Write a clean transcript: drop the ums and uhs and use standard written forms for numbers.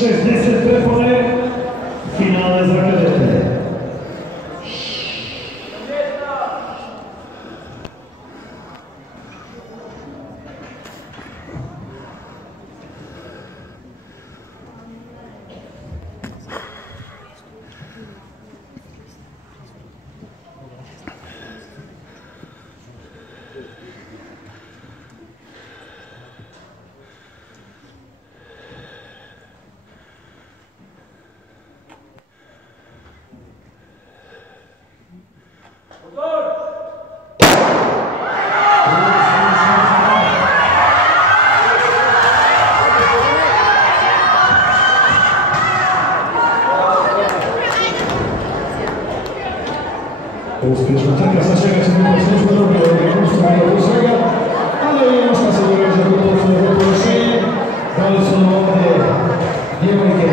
60 prepone, finale za kadete. Uspješna trka sa čega će biti služba dobio rekonstrukcija do svega, ali i možda se događa do posljednog površenja, da li su ovdje djevojke